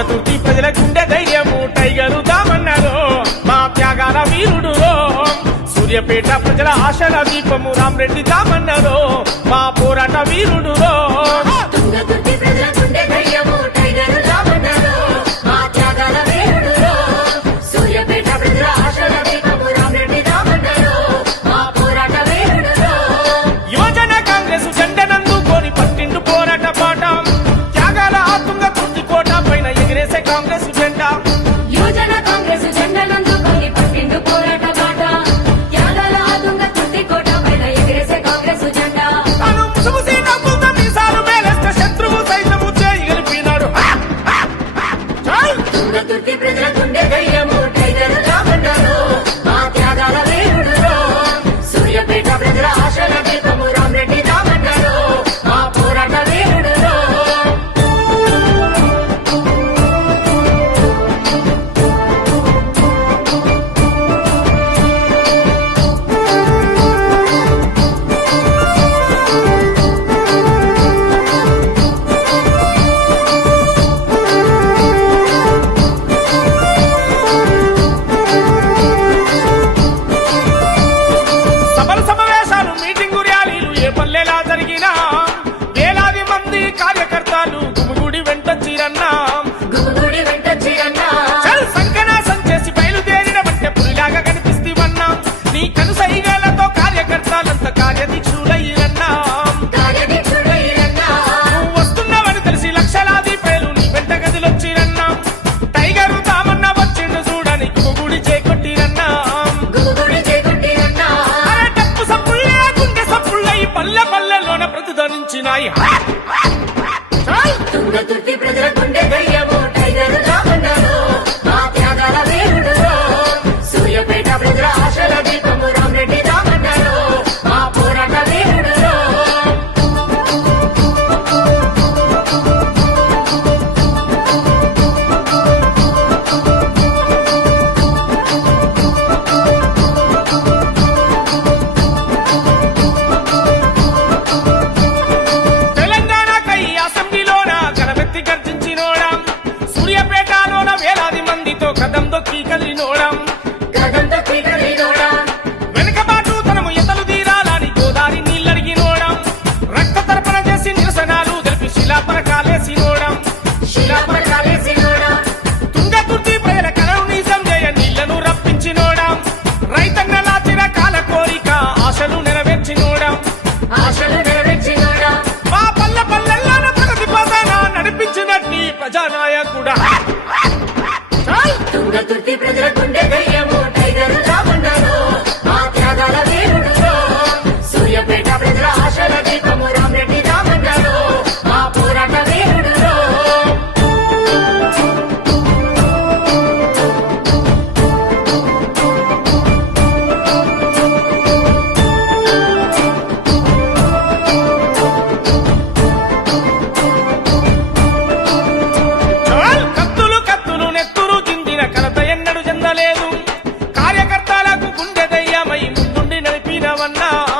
తుంగతుర్తి ప్రజల గుండె ధైర్యము టైగరు దామన్నారు మా త్యాగాల వీరుడు సూర్యపేట ప్రజల ఆశల దీపము రామరెడ్డి దామన్నారో మా పోరాట వీరుడు ధైర్యము Congress kind of కత్తితో కదంతో కీకల్లి నోడం. No.